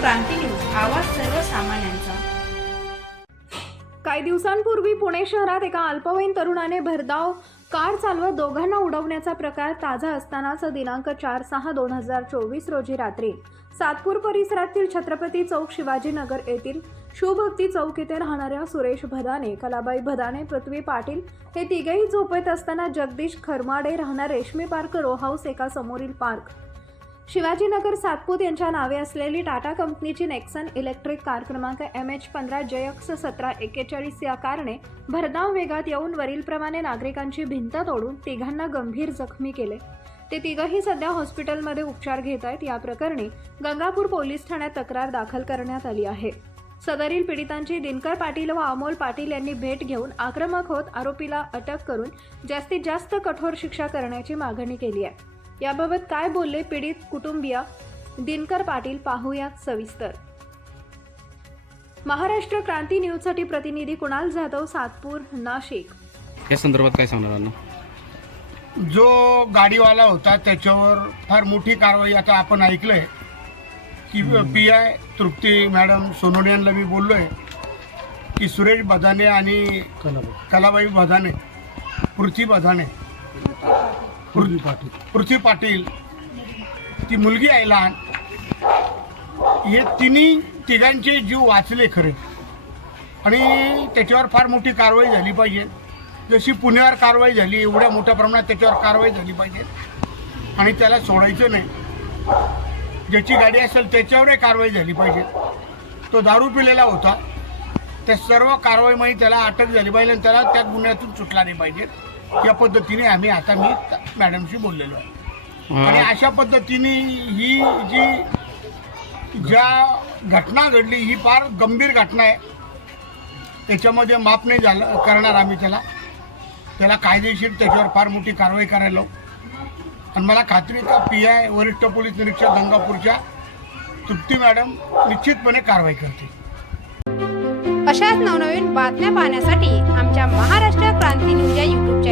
क्रांती news आवाज सर्वसामान्यांचा. काही दिवसांपूर्वी पुणे शहरात एका अल्पवयीन तरुणाने भरधाव कार चालवत दोघांना उडवण्याचा प्रकार ताजा असतानाच दिनांक चार सहा दोन हजार चोवीस रोजी रात्री सातपूर परिसरातील छत्रपती चौक शिवाजीनगर येथील शिवभक्ती चौक येथे राहणाऱ्या सुरेश भदाने कलाबाई भदाने पृथ्वी पाटील हे तिघेही झोपत असताना जगदीश खरमाडे राहणार रेशमी पार्क रो हाऊस एका समोरील पार्क. शिवाजीनगर सातपूत यांच्या नावे असलेली टाटा कंपनीची नेक्सन इलेक्ट्रिक कार क्रमांक एम एच पंधरा जयक्स सतरा एक्केचाळीस या कारने भरधाव वेगात येऊन वरीलप्रमाणे नागरिकांची भिंत तोडून तिघांना गंभीर जखमी केले. ते तिघंही सध्या हॉस्पिटलमध्ये उपचार घेत आहेत. या प्रकरणी गंगापूर पोलीस ठाण्यात तक्रार दाखल करण्यात आली आहे. सदरील पीडितांची दिनकर पाटील व अमोल पाटील यांनी भेट घेऊन आक्रमक होत आरोपीला अटक करून जास्तीत जास्त कठोर शिक्षा करण्याची मागणी केली आहे. याबाबत काय बोलले पीडित कुटुंबीय? दिनकर पाटील पाहूयात सविस्तर. महाराष्ट्र क्रांती न्यूजसाठी प्रतिनिधी कुणाल जाधव सातपूर नाशिक. या संदर्भात काय सांगणार अण्णा? जो गाडीवाला होता त्याच्यावर फार मोठी कारवाई आता आपण ऐकलंय. की P I Trupti madam Sonone यांना मी बोललोय की सुरेश बदाने आणि कलाबाई. बदाने पृथ्वी बदाने पृथ्वी पाटील. पृथ्वी पाटील ती मुलगी आहे लहान. हे तिन्ही तिघांचे जीव वाचले खरे. आणि त्याच्यावर फार मोठी कारवाई झाली पाहिजे. जशी पुण्यावर कारवाई झाली एवढ्या मोठ्या प्रमाणात त्याच्यावर कारवाई झाली पाहिजे. आणि त्याला सोडायचं नाही. ज्याची गाडी असेल त्याच्यावरही कारवाई झाली पाहिजे. तो दारू पिलेला होता. त्या सर्व कारवाईमध्ये त्याला अटक झाली पाहिजे आणि त्याला त्या गुन्ह्यातून सुटला नाही पाहिजे. या पद्धतीने आम्ही आता मी मॅडमशी बोललेलो आहे. आणि अशा पद्धतीने ही जी ज्या घटना घडली ही फार गंभीर घटना आहे. त्याच्यामध्ये माफ नाही झालं करणार आम्ही त्याला. त्याला कायदेशीर त्याच्यावर फार मोठी कारवाई करायला लावू. आणि मला खात्री आहे का पी आय वरिष्ठ पोलीस निरीक्षक गंगापूरच्या तृप्ती मॅडम निश्चितपणे कारवाई करतील. अशाच नवनवीन बातम्या पाहण्यासाठी आमच्या महाराष्ट्र क्रांती न्यूज या यूट्यूब